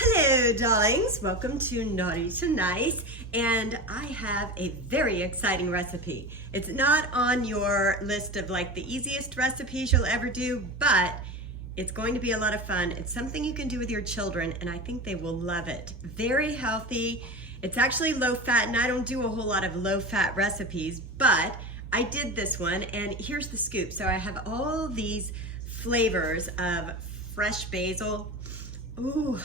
Hello, darlings. Welcome to Naughty to Nice, and I have a very exciting recipe. It's not on your list of like the easiest recipes you'll ever do, but it's going to be a lot of fun. It's something you can do with your children, and I think they will love it. Very healthy. It's actually low fat, and I don't do a whole lot of low fat recipes, but I did this one, and here's the scoop. So I have all these flavors of fresh basil. Ooh,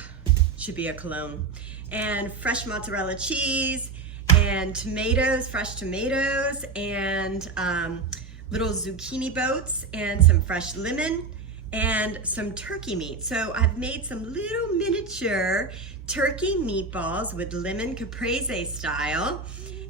should be a cologne. And fresh mozzarella cheese, and tomatoes, fresh tomatoes, and little zucchini boats, and some fresh lemon, and some turkey meat. So I've made some little miniature turkey meatballs with lemon caprese style,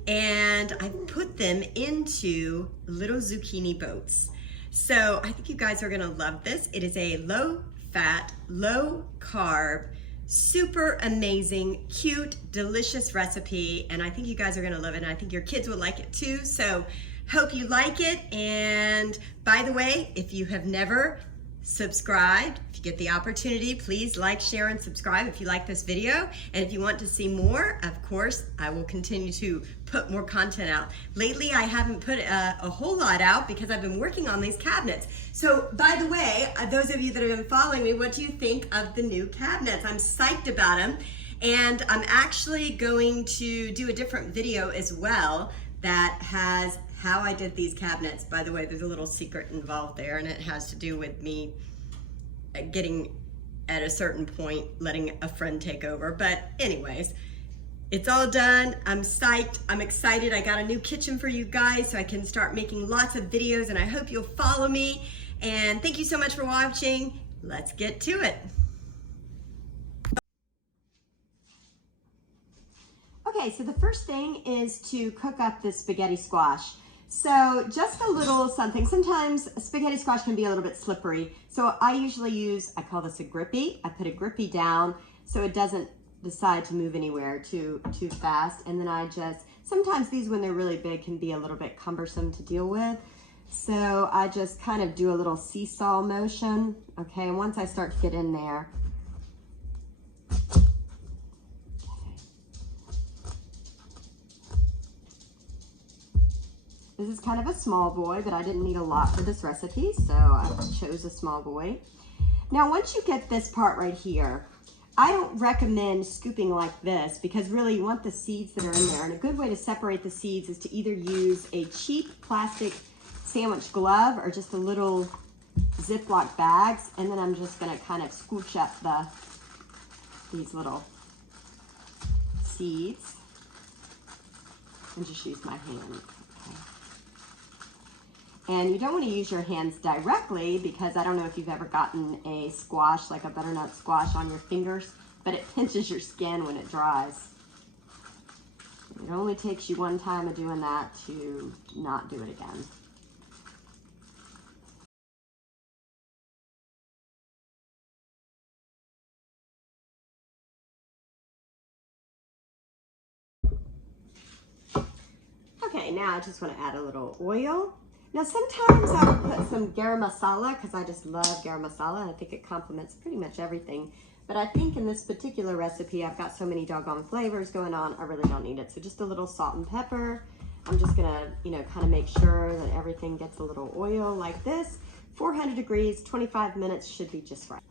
and I put them into little zucchini boats. So I think you guys are gonna love this. It is a low fat, low carb, super amazing, cute, delicious recipe, and I think you guys are gonna love it, and I think your kids will like it too. So hope you like it. And by the way, if you have never subscribed, if you get the opportunity, please like, share, and subscribe if you like this video. And if you want to see more, of course, I will continue to put more content out. Lately, I haven't put a whole lot out because I've been working on these cabinets. So by the way, those of you that have been following me, what do you think of the new cabinets? I'm psyched about them. And I'm actually going to do a different video as well that has how I did these cabinets. By the way, there's a little secret involved there, and it has to do with me getting at a certain point, letting a friend take over. But anyways, it's all done. I'm psyched, I'm excited. I got a new kitchen for you guys so I can start making lots of videos, and I hope you'll follow me. And thank you so much for watching. Let's get to it. Okay, so the first thing is to cook up the spaghetti squash. So just a little something. Sometimes spaghetti squash can be a little bit slippery. So I usually use, I call this a grippy. I put a grippy down so it doesn't decide to move anywhere too fast. And then I just, sometimes these when they're really big can be a little bit cumbersome to deal with. So I just kind of do a little seesaw motion. Okay, and once I start to get in there, this is kind of a small boy, but I didn't need a lot for this recipe, so I chose a small boy. Now, once you get this part right here, I don't recommend scooping like this because really you want the seeds that are in there. And a good way to separate the seeds is to either use a cheap plastic sandwich glove or just a little Ziploc bags. And then I'm just gonna kind of scooch up these little seeds and just use my hand. And you don't want to use your hands directly because I don't know if you've ever gotten a squash, like a butternut squash on your fingers, but it pinches your skin when it dries. It only takes you one time of doing that to not do it again. Okay, now I just want to add a little oil. Now sometimes I will put some garam masala because I just love garam masala. I think it complements pretty much everything. But I think in this particular recipe, I've got so many doggone flavors going on, I really don't need it. So just a little salt and pepper. I'm just gonna, kind of make sure that everything gets a little oil like this. 400 degrees, 25 minutes should be just right.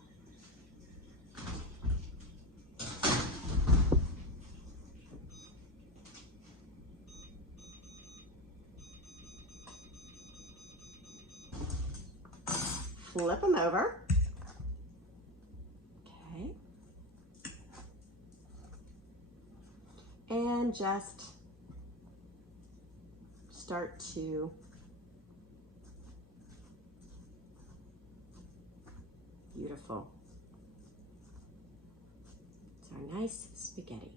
Flip them over. Okay. And just start to beautiful. It's our nice spaghetti.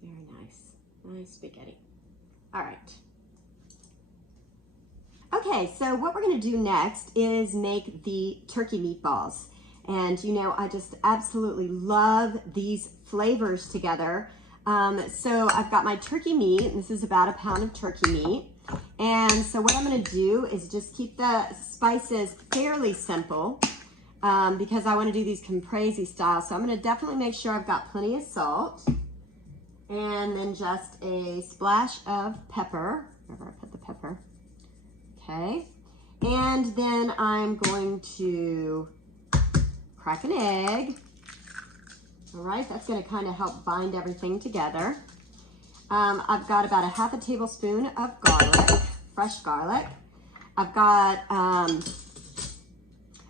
Very nice. Nice spaghetti. All right. Okay, so what we're gonna do next is make the turkey meatballs. And I just absolutely love these flavors together. So I've got my turkey meat, and this is about a pound of turkey meat. And so what I'm gonna do is just keep the spices fairly simple. because I want to do these Caprese style. So I'm going to definitely make sure I've got plenty of salt. And then just a splash of pepper, wherever I put the pepper. Okay. And then I'm going to crack an egg. All right, that's going to kind of help bind everything together. I've got about a half a tablespoon of garlic, fresh garlic. I've got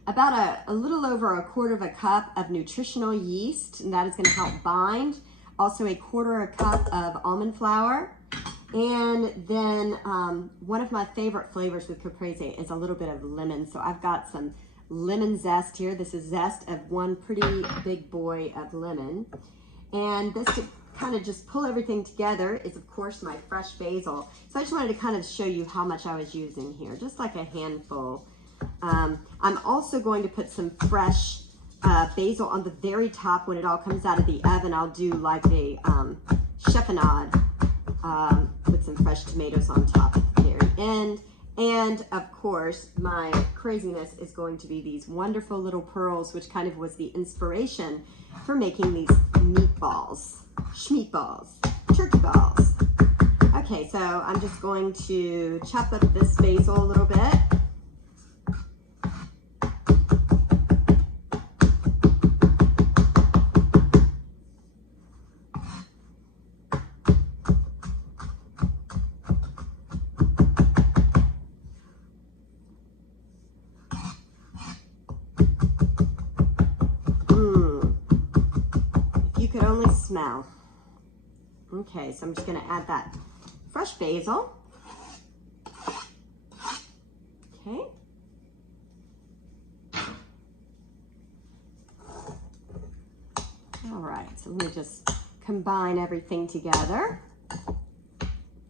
about a little over a quarter of a cup of nutritional yeast, and that is going to help bind. Also a quarter a cup of almond flour. And then one of my favorite flavors with Caprese is a little bit of lemon. So I've got some lemon zest here. This is zest of one pretty big boy of lemon. And this to kind of just pull everything together is of course my fresh basil. So I just wanted to kind of show you how much I was using here, just like a handful. I'm also going to put some fresh basil on the very top when it all comes out of the oven. I'll do like a chiffonade with some fresh tomatoes on top at the very end. And of course, my craziness is going to be these wonderful little pearls, which kind of was the inspiration for making these meatballs, schmeatballs, turkey balls. Okay, so I'm just going to chop up this basil a little bit. Could only smell. Okay, so I'm just going to add that fresh basil. Okay. All right, so let me just combine everything together.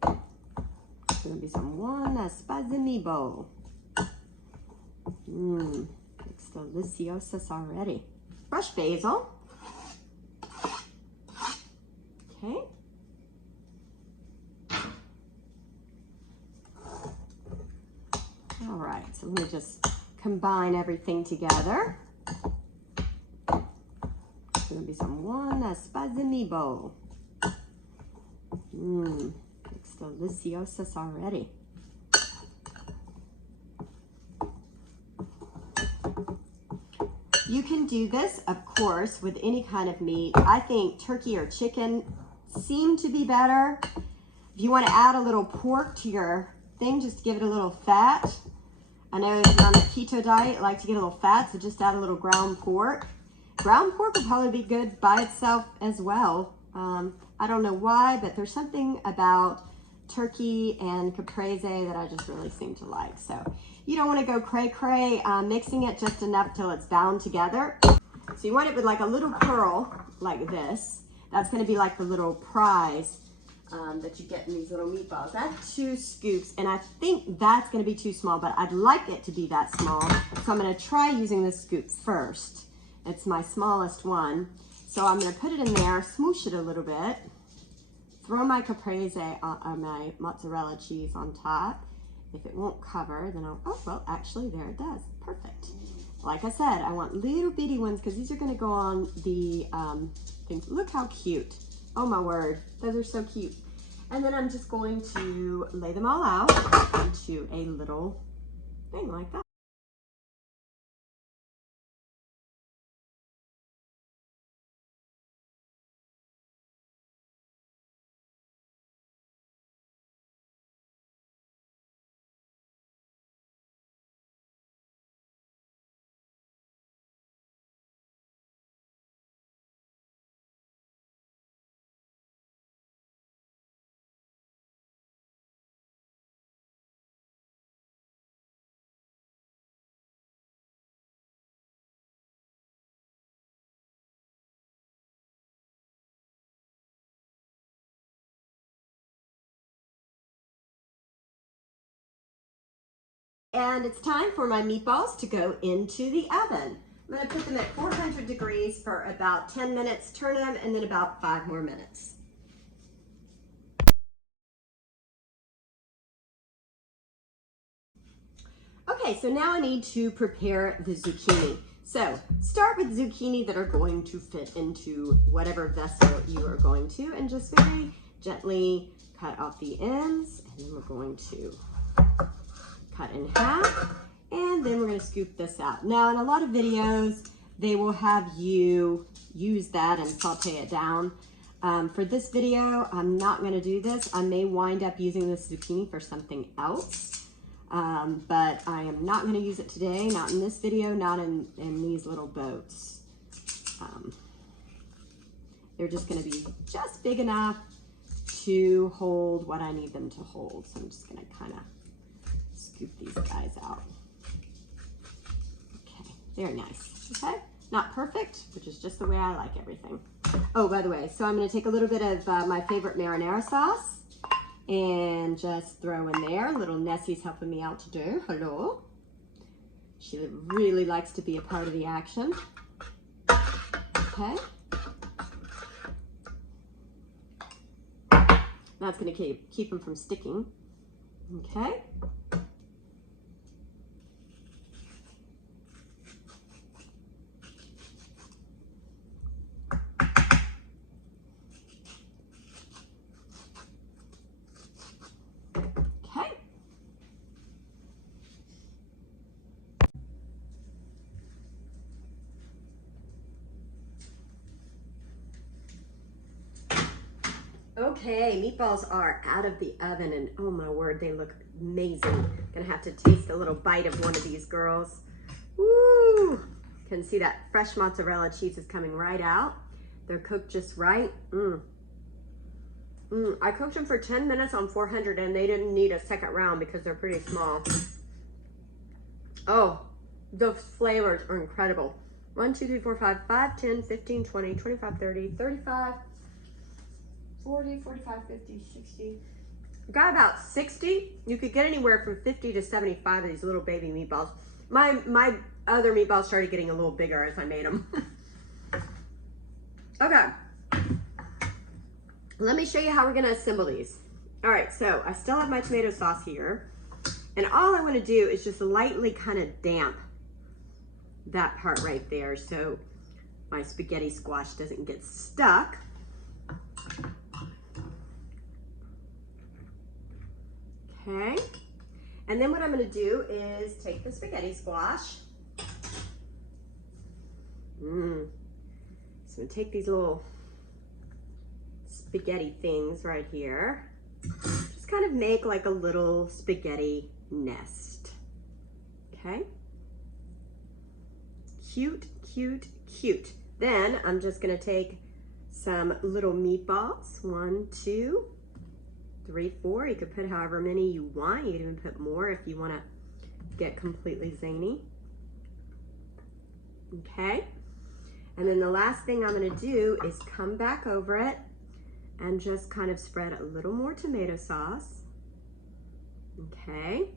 It's going to be some one spaghetti bowl. Looks delicious already. Fresh basil. Okay. All right, so let me just combine everything together. It's going to be some one spaghetti bowl. Looks delicious already. You can do this, of course, with any kind of meat. I think turkey or chicken seem to be better. If you want to add a little pork to your thing, just to give it a little fat. I know if you're on a keto diet, I like to get a little fat, so just add a little ground pork. Ground pork would probably be good by itself as well. I don't know why, but there's something about turkey and Caprese that I just really seem to like. So you don't want to go cray-cray, mixing it just enough till it's bound together. So you want it with like a little pearl like this. That's going to be like the little prize that you get in these little meatballs. That's 2 scoops, and I think that's going to be too small, but I'd like it to be that small. So I'm going to try using this scoop first. It's my smallest one. So I'm going to put it in there, smoosh it a little bit, throw my Caprese or my mozzarella cheese on top. If it won't cover, then I'll, oh, well, actually, there it does. Perfect. Like I said, I want little bitty ones because these are going to go on the things. Look how cute. Oh, my word. Those are so cute. And then I'm just going to lay them all out into a little thing like that. And it's time for my meatballs to go into the oven. I'm going to put them at 400 degrees for about 10 minutes, turn them, and then about 5 more minutes. Okay, so now I need to prepare the zucchini. So start with zucchini that are going to fit into whatever vessel you are going to, and just very gently cut off the ends, and then we're going to cut in half, and then we're going to scoop this out. Now in a lot of videos, they will have you use that and saute it down. For this video, I'm not going to do this. I may wind up using this zucchini for something else, but I am not going to use it today, not in this video, not in these little boats. They're just going to be just big enough to hold what I need them to hold. So I'm just going to kind of scoop these guys out. Okay, very nice. Okay, not perfect, which is just the way I like everything. Oh, by the way, so I'm going to take a little bit of my favorite marinara sauce and just throw in there. Little Nessie's helping me out today. Hello. She really likes to be a part of the action. Okay. That's going to keep them from sticking. Okay. Okay, meatballs are out of the oven, and oh my word, they look amazing. Gonna have to taste a little bite of one of these girls. Woo! Can see that fresh mozzarella cheese is coming right out. They're cooked just right. I cooked them for 10 minutes on 400, and they didn't need a second round because they're pretty small. Oh, the flavors are incredible. 1, 2, 3, 4, 5, 5, 10, 15, 20, 25, 30, 35, 40, 45, 50, 60. Got about 60. You could get anywhere from 50 to 75 of these little baby meatballs. My other meatballs started getting a little bigger as I made them. Okay. Let me show you how we're gonna assemble these. All right, so I still have my tomato sauce here. And all I wanna do is just lightly kind of damp that part right there so my spaghetti squash doesn't get stuck. Okay, and then what I'm going to do is take the spaghetti squash. So I'm going to take these little spaghetti things right here. Just kind of make like a little spaghetti nest. Okay. Cute, cute, cute. Then I'm just going to take some little meatballs. 1, 2, 3, 4. You could put however many you want. You could even put more if you want to get completely zany. Okay. And then the last thing I'm going to do is come back over it and just kind of spread a little more tomato sauce. Okay.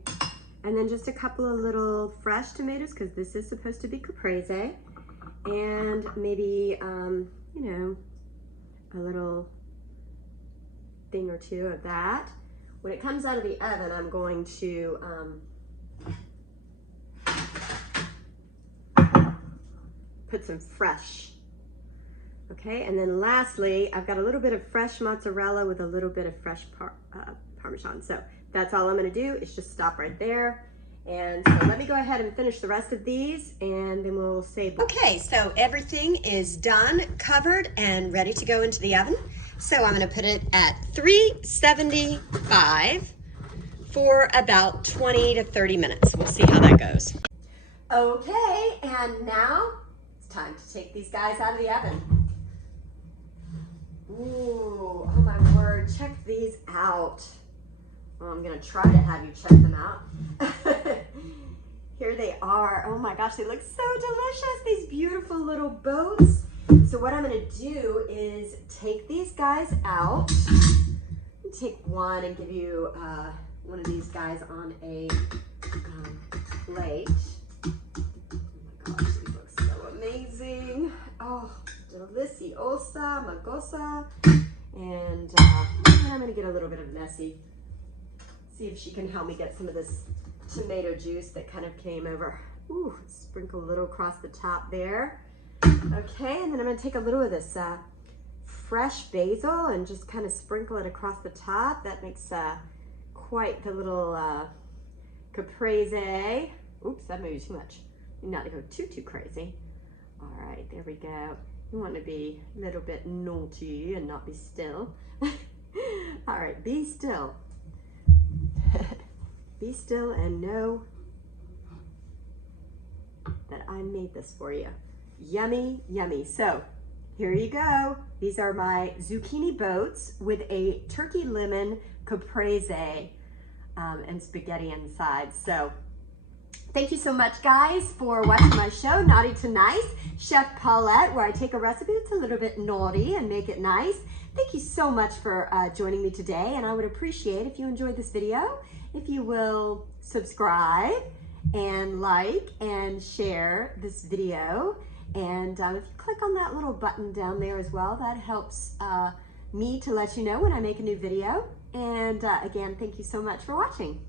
And then just a couple of little fresh tomatoes, because this is supposed to be Caprese. And maybe, you know, a little thing or two of that. When it comes out of the oven, I'm going to put some fresh. Okay, and then lastly, I've got a little bit of fresh mozzarella with a little bit of fresh Parmesan. So that's all I'm going to do is just stop right there. And so let me go ahead and finish the rest of these, and then we'll save. Okay, so everything is done, covered, and ready to go into the oven. So I'm going to put it at 375 for about 20 to 30 minutes. We'll see how that goes. Okay, and now it's time to take these guys out of the oven. Ooh, oh my word, check these out. Well, I'm going to try to have you check them out. Here they are. Oh my gosh, they look so delicious, these beautiful little boats. So what I'm going to do is take these guys out. Take one and give you one of these guys on a plate. Oh my gosh, these look so amazing. Oh, deliciosa, magosa. And I'm going to get a little bit of Nessie. See if she can help me get some of this tomato juice that kind of came over Ooh, sprinkle a little across the top there. Okay, and then I'm gonna take a little of this fresh basil and just kind of sprinkle it across the top. That makes quite the little caprese. Oops, that may be too much. Not to go too crazy. All right, there we go. You want to be a little bit naughty and not be still. All right, be still. Be still and know that I made this for you. Yummy, yummy. So here you go. These are my zucchini boats with a turkey lemon caprese and spaghetti inside. So thank you so much, guys, for watching my show, Naughty to Nice, Chef Paulette, where I take a recipe that's a little bit naughty and make it nice. Thank you so much for joining me today, and I would appreciate if you enjoyed this video, if you will subscribe and like and share this video. And if you click on that little button down there as well, that helps me to let you know when I make a new video. And again, thank you so much for watching.